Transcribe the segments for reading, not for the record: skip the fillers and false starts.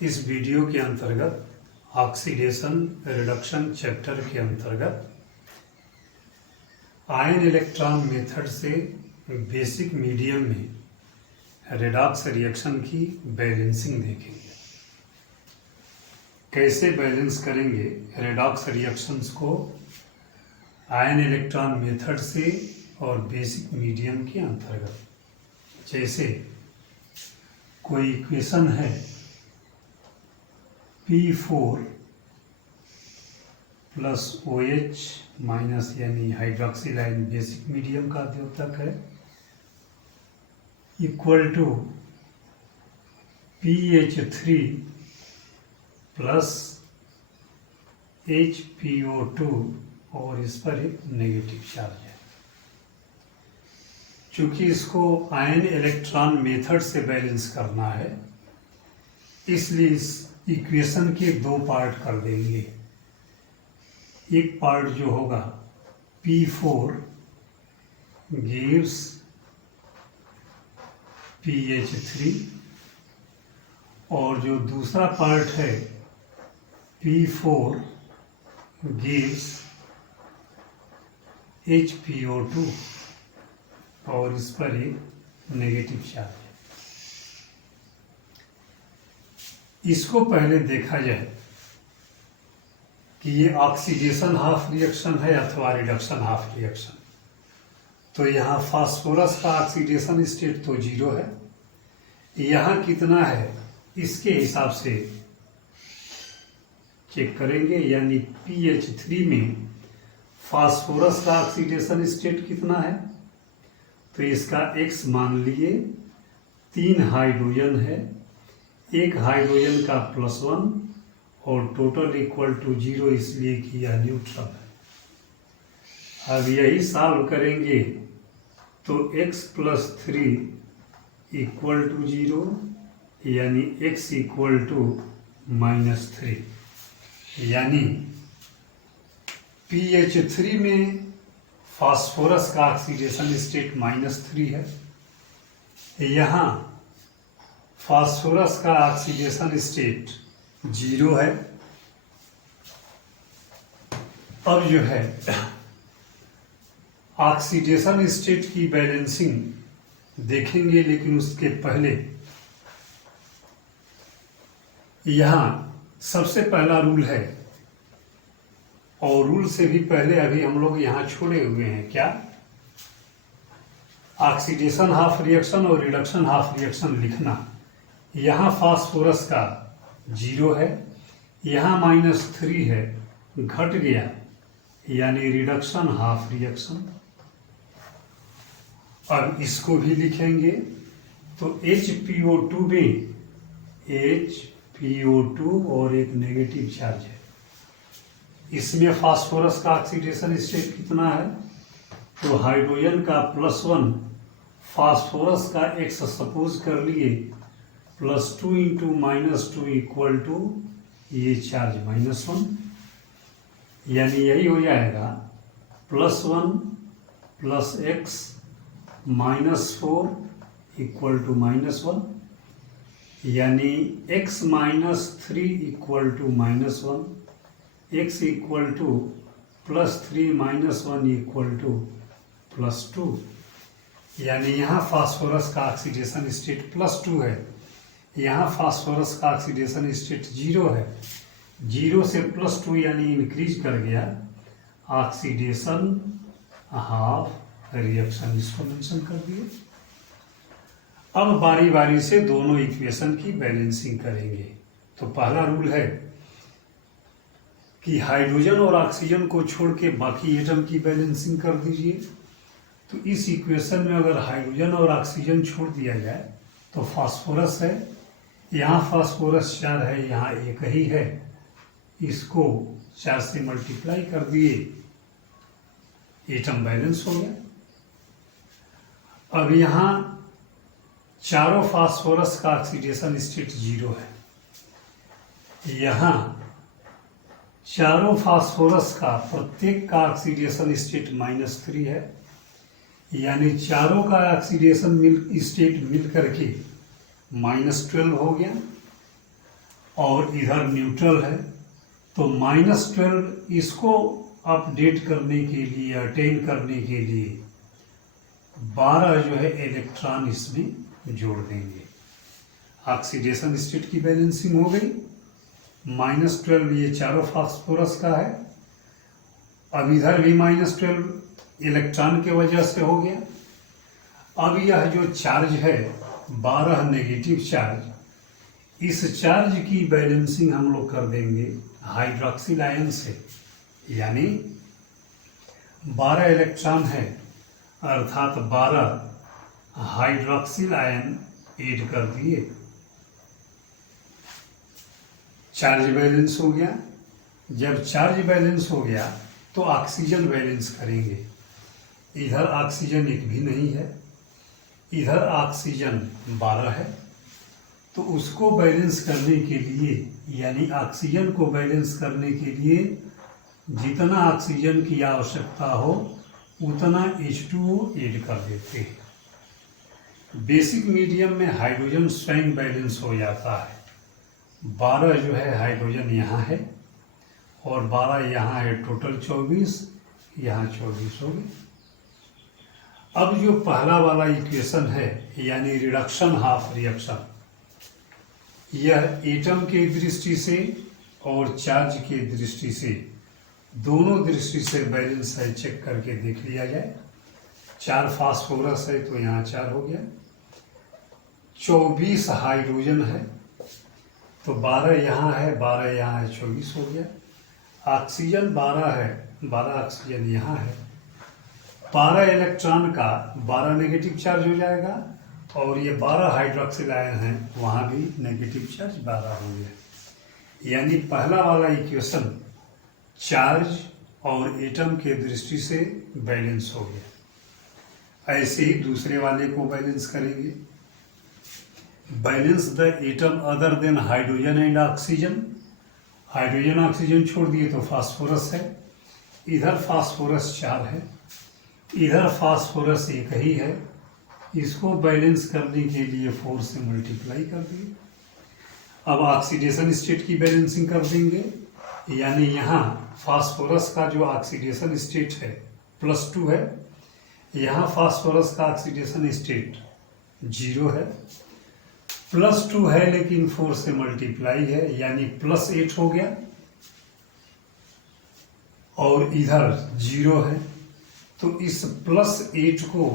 इस वीडियो के अंतर्गत ऑक्सीडेशन रिडक्शन चैप्टर के अंतर्गत आयन इलेक्ट्रॉन मेथड से बेसिक मीडियम में रेडॉक्स रिएक्शन की बैलेंसिंग देखेंगे। कैसे बैलेंस करेंगे रेडॉक्स रिएक्शंस को आयन इलेक्ट्रॉन मेथड से और बेसिक मीडियम के अंतर्गत। जैसे कोई इक्वेशन है P4 प्लस OH माइनस यानी हाइड्रोक्सिल आयन बेसिक मीडियम का द्योतक है equal to PH3 plus HPO2 और इस पर एक नेगेटिव चार्ज है। चूंकि इसको आयन इलेक्ट्रॉन मेथड से बैलेंस करना है इसलिए इस इक्वेशन के दो पार्ट कर देंगे। एक पार्ट जो होगा P4 गिव्स PH3 और जो दूसरा पार्ट है P4 गिव्स HPO2 और इस पर एक नेगेटिव चार्ज है। इसको पहले देखा जाए कि ये ऑक्सीडेशन हाफ रिएक्शन है अथवा रिडक्शन हाफ रिएक्शन। तो यहाँ फास्फोरस का ऑक्सीडेशन स्टेट तो 0 है, यहाँ कितना है इसके हिसाब से चेक करेंगे। यानी PH3 में फास्फोरस का ऑक्सीडेशन स्टेट कितना है तो इसका X मान लिए 3 हाइड्रोजन है, एक हाइड्रोजन का +1 और टोटल इक्वल टू 0 इसलिए कि यह न्यूट्रल है। अब यही सॉल्व करेंगे तो x + 3 इक्वल टू 0 यानी x इक्वल टू -3 यानी PH3 में फास्फोरस का ऑक्सीडेशन स्टेट -3 है, यहाँ फास्फोरस का ऑक्सीडेशन स्टेट 0 है। अब जो है ऑक्सीडेशन स्टेट की बैलेंसिंग देखेंगे, लेकिन उसके पहले यहाँ सबसे पहला रूल है और रूल से भी पहले अभी हम लोग यहाँ छोड़े हुए हैं क्या, ऑक्सीडेशन हाफ रिएक्शन और रिडक्शन हाफ रिएक्शन लिखना। यहाँ फास्फोरस का 0 है, यहाँ -3 है, घट गया यानी रिडक्शन हाफ रिएक्शन। अब इसको भी लिखेंगे तो HPO2 में HPO2 और एक नेगेटिव चार्ज है। इसमें फास्फोरस का ऑक्सीडेशन स्टेट कितना है तो हाइड्रोजन का +1 फास्फोरस का X सपोज कर लिए +2 × -2 इक्वल टू ये चार्ज -1 यानी यही हो जाएगा +1 + X -4 इक्वल टू -1 यानी X -3 equal to -1, X equal to +3 -1 equal to +2 यानी यहाँ फास्फोरस का ऑक्सीडेशन स्टेट +2 है, यहाँ फास्फोरस का ऑक्सीडेशन स्टेट 0 है। 0 से +2 यानी इंक्रीज कर गया ऑक्सीडेशन हाफ रिएक्शन, इसको मेंशन कर दिए। अब बारी बारी से दोनों इक्वेशन की बैलेंसिंग करेंगे। तो पहला रूल है कि हाइड्रोजन और ऑक्सीजन को छोड़ के बाकी एटम की बैलेंसिंग कर दीजिए। तो इस इक्वेशन में अगर हाइड्रोजन और ऑक्सीजन छोड़ दिया जाए तो फास्फोरस है, यहाँ फास्फोरस 4 है, यहाँ 1 ही है, इसको 4 से मल्टीप्लाई कर दिए, एटम बैलेंस हो गया। अब यहाँ चारों फास्फोरस का ऑक्सीडेशन स्टेट 0 है, यहाँ चारों फास्फोरस का प्रत्येक का ऑक्सीडेशन स्टेट -3 है, यानी चारों का ऑक्सीडेशन स्टेट मिल करके -12 हो गया। और इधर न्यूट्रल है, तो -12 इसको अपडेट करने के लिए, अटेन करने के लिए 12 जो है इलेक्ट्रॉन इसमें जोड़ देंगे। ऑक्सीडेशन स्टेट की बैलेंसिंग हो गई। -12 ये चारों फास्फोरस का है। अब इधर भी -12 इलेक्ट्रॉन के वजह से हो गया। अब यह जो चार्ज है 12 नेगेटिव चार्ज, इस चार्ज की बैलेंसिंग हम लोग कर देंगे हाइड्रोक्सिल आयन से, यानी 12 इलेक्ट्रॉन है अर्थात 12 हाइड्रोक्सिल आयन ऐड कर दिए, चार्ज बैलेंस हो गया। जब चार्ज बैलेंस हो गया तो ऑक्सीजन बैलेंस करेंगे। इधर ऑक्सीजन एक भी नहीं है, इधर ऑक्सीजन 12 है, तो उसको बैलेंस करने के लिए, यानी ऑक्सीजन को बैलेंस करने के लिए जितना ऑक्सीजन की आवश्यकता हो उतना H2O ऐड कर देते हैं। बेसिक मीडियम में हाइड्रोजन स्वयं बैलेंस हो जाता है। 12 जो है हाइड्रोजन यहाँ है और 12 यहाँ है, टोटल 24, यहाँ 24 हो गए। अब जो पहला वाला इक्वेशन है यानी रिडक्शन हाफ रिएक्शन, यह एटम के दृष्टि से और चार्ज के दृष्टि से, दोनों दृष्टि से बैलेंस है, चेक करके देख लिया जाए। 4 फास्फोरस है तो यहाँ 4 हो गया, 24 हाइड्रोजन है तो 12 यहाँ है, 12 यहाँ है, 24 हो गया। ऑक्सीजन 12 है, 12 ऑक्सीजन यहाँ है, 12 इलेक्ट्रॉन का 12 नेगेटिव चार्ज हो जाएगा और ये 12 हाइड्रोक्सिल आयन है, वहाँ भी नेगेटिव चार्ज 12 हो गया। यानी पहला वाला इक्वेशन चार्ज और एटम के दृष्टि से बैलेंस हो गया। ऐसे ही दूसरे वाले को बैलेंस करेंगे। Balance the atom other than hydrogen and oxygen. Hydrogen oxygen छोड़ दिए तो फास्फोरस है, इधर फास्फोरस 4 है, इधर फास्फोरस 1 ही है, इसको बैलेंस करने के लिए 4 से मल्टीप्लाई कर दिए। अब ऑक्सीडेशन स्टेट की बैलेंसिंग कर देंगे, यानी यहाँ फास्फोरस का जो ऑक्सीडेशन स्टेट है +2 है, यहाँ फास्फोरस का ऑक्सीडेशन स्टेट 0 है। +2 है लेकिन 4 से मल्टीप्लाई है यानी +8 हो गया, और इधर 0 है, तो इस +8 को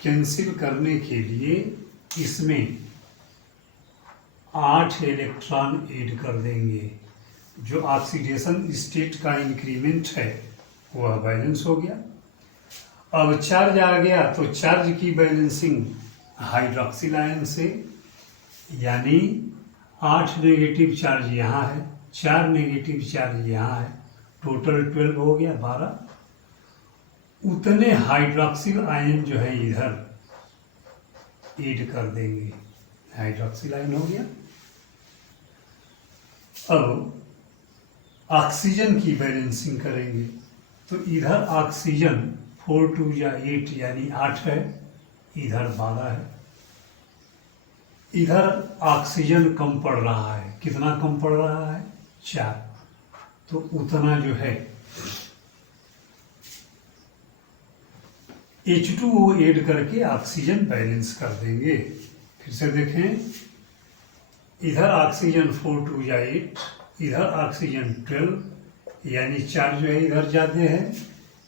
कैंसिल करने के लिए इसमें 8 इलेक्ट्रॉन ऐड कर देंगे। जो ऑक्सीडेशन स्टेट का इंक्रीमेंट है वह बैलेंस हो गया। अब चार्ज आ गया तो चार्ज की बैलेंसिंग हाइड्रोक्सिल आयन से, यानी 8 नेगेटिव चार्ज यहाँ है, 4 नेगेटिव चार्ज यहाँ है, टोटल 12 हो गया, 12। उतने हाइड्रोक्सिल आयन जो है इधर ऐड कर देंगे, हाइड्रोक्सिल आयन हो गया। अब ऑक्सीजन की बैलेंसिंग करेंगे, तो इधर ऑक्सीजन 4 2 या 8 यानी 8 है, इधर 12 है। इधर ऑक्सीजन कम पड़ रहा है, कितना कम पड़ रहा है? 4, तो उतना जो है H2O ऐड करके ऑक्सीजन बैलेंस कर देंगे। फिर से देखें, इधर ऑक्सीजन 4 2 या 8, इधर ऑक्सीजन 12, यानी चार्ज जो है इधर ज़्यादा है,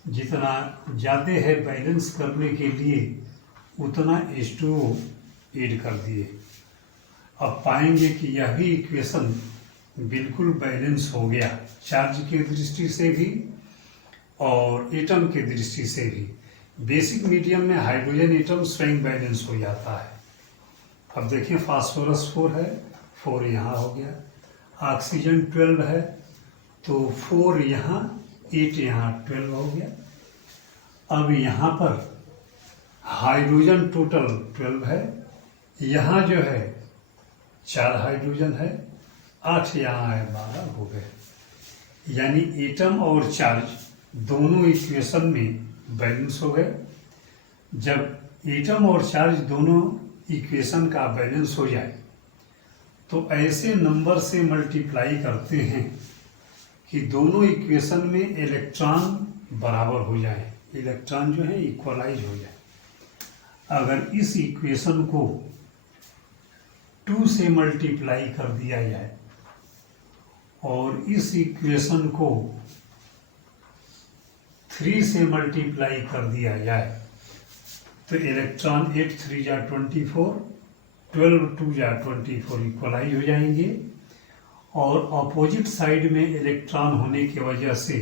जितना ज़्यादा है बैलेंस करने के लिए उतना H2O ऐड कर दिए। अब पाएंगे कि यह भी इक्वेशन बिल्कुल बैलेंस हो गया, चार्ज के दृष्टि से भी और एटम के दृष्टि से भी। बेसिक मीडियम में हाइड्रोजन एटम स्वयं बैलेंस हो जाता है। अब देखिए फास्फोरस 4 है, 4 यहाँ हो गया, ऑक्सीजन 12 है तो 4 यहाँ, 8 यहाँ, 12 हो गया। अब यहाँ पर हाइड्रोजन टोटल 12 है, यहाँ जो है 4 हाइड्रोजन है, 8 यहाँ है, 12 हो गए। यानी एटम और चार्ज दोनों इक्वेशन में बैलेंस हो गए। जब एटम और चार्ज दोनों इक्वेशन का बैलेंस हो जाए तो ऐसे नंबर से मल्टीप्लाई करते हैं कि दोनों इक्वेशन में इलेक्ट्रॉन बराबर हो जाए, इलेक्ट्रॉन जो है इक्वलाइज हो जाए। अगर इस इक्वेशन को 2 से मल्टीप्लाई कर दिया जाए और इस इक्वेशन को 3 से मल्टीप्लाई कर दिया जाए तो इलेक्ट्रॉन 8 3 जा 24, 12 2 जा 24 इक्वलाइज हो जाएंगे और अपोजिट साइड में इलेक्ट्रॉन होने की वजह से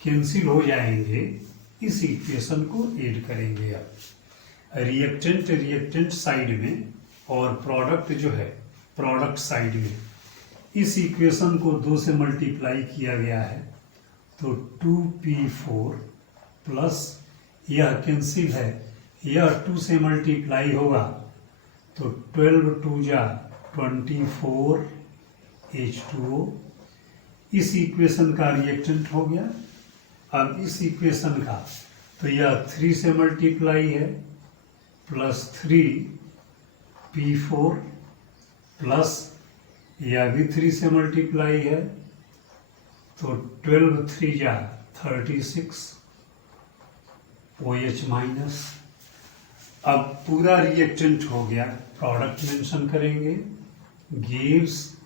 कैंसिल हो जाएंगे। इस इक्वेशन को ऐड करेंगे अब रिएक्टेंट साइड में और प्रोडक्ट जो है प्रोडक्ट साइड में। इस इक्वेशन को 2 से मल्टीप्लाई किया गया है तो 2p4 प्लस यह कैंसिल है, यह 2 से मल्टीप्लाई होगा तो 12 2 जा 24 H2O। इस इक्वेशन का रिएक्टेंट हो गया। अब इस इक्वेशन का तो यह 3 से मल्टीप्लाई है प्लस 3p4 प्लस यह भी 3 से मल्टीप्लाई है तो 12 3 जा 36 OH माइनस। अब पूरा रिएक्टेंट हो गया, प्रोडक्ट मेंशन करेंगे। गिव्स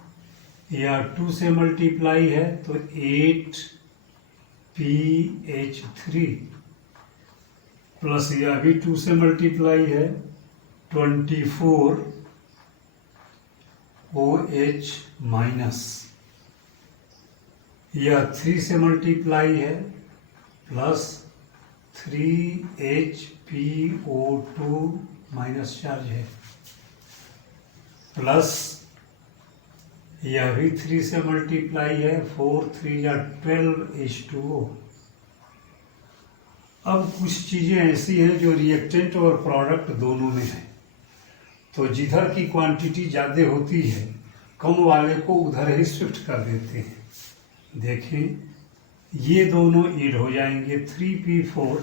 या 2 से मल्टीप्लाई है तो 8pH3 प्लस यह भी 2 से मल्टीप्लाई है 24 OH माइनस। यह 3 से मल्टीप्लाई है प्लस 3HPO2 माइनस चार्ज है प्लस यह भी 3 से मल्टीप्लाई है 4 3 या 12 H2O। अब कुछ चीज़ें ऐसी हैं जो रिएक्टेंट और प्रोडक्ट दोनों में है, तो जिधर की क्वांटिटी ज़्यादा होती है कम वाले को उधर ही शिफ्ट कर देते हैं। देखें ये दोनों ऐड हो जाएंगे 3p4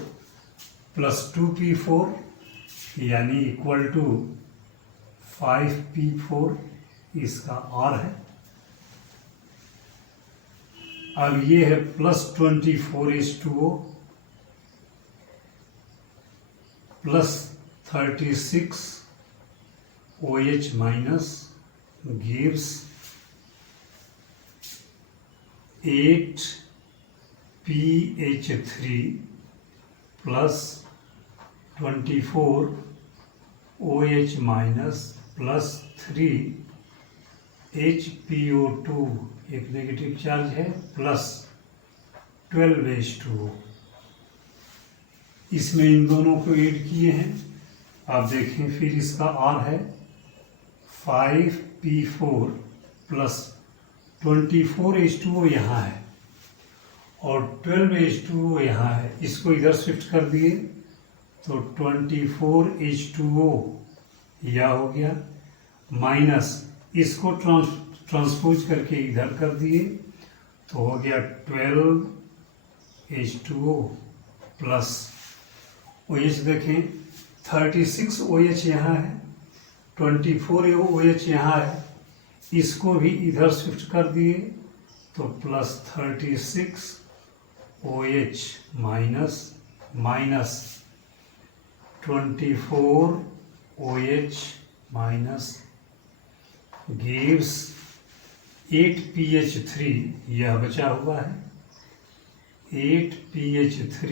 प्लस 2p4 यानी इक्वल टू 5p4, इसका R है। अब ये है plus 24H2O plus 36 OH minus gives 8pH3 plus 24 OH minus plus 3HPO2 एक नेगेटिव चार्ज है प्लस 12H2O। इसमें इन दोनों को ऐड किए हैं। आप देखें फिर इसका R है 5p4 प्लस 24H2O यहाँ है और 12H2O यहाँ है, इसको इधर शिफ्ट कर दिए तो 24H2O यह हो गया माइनस इसको ट्रांसपोज करके इधर कर दिए तो हो गया 12H2O प्लस OH देखें 36 OH यहाँ है 24 OH यहाँ है, इसको भी इधर शिफ्ट कर दिए तो plus 36 OH minus minus 24 OH minus gives 8pH3 यह बचा हुआ है 8pH3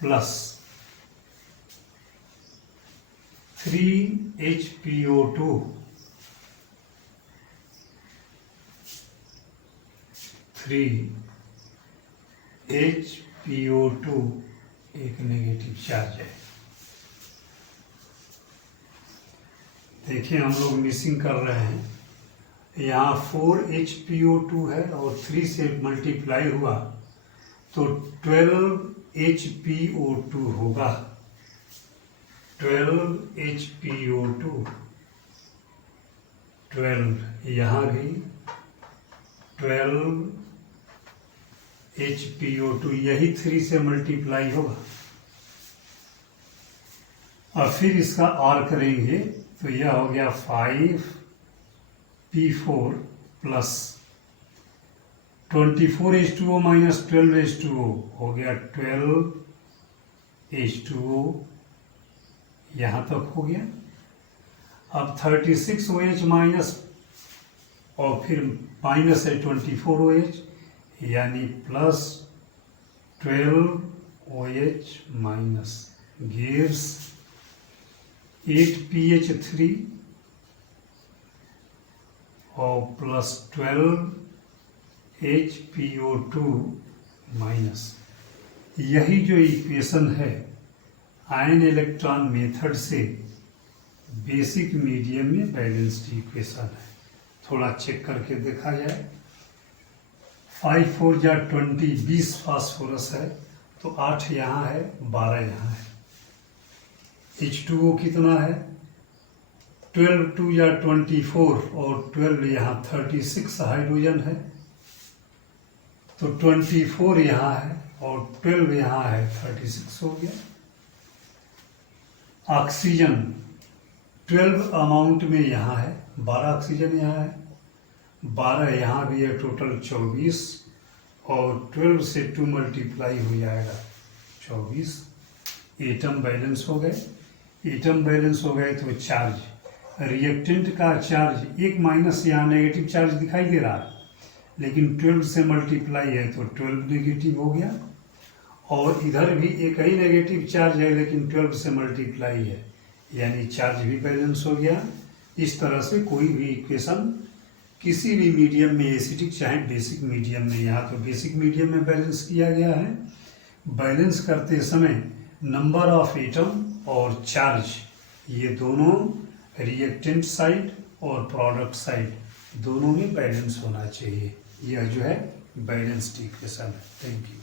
प्लस 3HPO2 3HPO2 एक नेगेटिव चार्ज है। देखिए हम लोग मिसिंग कर रहे हैं, यहाँ 4HPO2 है और 3 से मल्टीप्लाई हुआ तो 12HPO2 होगा 12HPO2 12 यहाँ भी 12HPO2 यही 3 से मल्टीप्लाई होगा और फिर इसका R करेंगे तो यह हो गया 5 P4 plus 24H2O minus 12H2O हो गया 12H2O, यहाँ तक हो गया। अब 36OH माइनस और फिर माइनस है 24OH, यानी plus 12OH minus gives 8PH3 और प्लस 12HPO2 माइनस। यही जो इक्वेशन है आयन इलेक्ट्रॉन मेथड से बेसिक मीडियम में बैलेंस्ड इक्वेशन है। थोड़ा चेक करके देखा जाए। 5 4 जा 20, 20 फास्फोरस है तो 8 यहाँ है, 12 यहाँ है। H2O कितना है? 12 2 या 24 और 12 यहाँ 36 हाइड्रोजन है, तो 24 यहाँ है और 12 यहाँ है, 36 हो गया। ऑक्सीजन 12 अमाउंट में यहाँ है, 12 ऑक्सीजन यहाँ है, 12 यहाँ भी है, टोटल 24 और 12 से 2 मल्टीप्लाई हो जाएगा 24। एटम बैलेंस हो गए। एटम बैलेंस हो गए तो चार्ज, रिएक्टेंट का चार्ज एक माइनस यहाँ नेगेटिव चार्ज दिखाई दे रहा है, लेकिन 12 से मल्टीप्लाई है तो 12 नेगेटिव हो गया, और इधर भी एक ही नेगेटिव चार्ज है लेकिन 12 से मल्टीप्लाई है, यानी चार्ज भी बैलेंस हो गया। इस तरह से कोई भी इक्वेशन किसी भी मीडियम में, एसिडिक चाहे बेसिक मीडियम में, यहाँ तो बेसिक मीडियम में बैलेंस किया गया है। बैलेंस करते समय नंबर ऑफ एटम और चार्ज, ये दोनों रिएक्टेंट साइड और प्रोडक्ट साइड दोनों में बैलेंस होना चाहिए। यह जो है बैलेंस्ड इक्वेशन है। Thank you.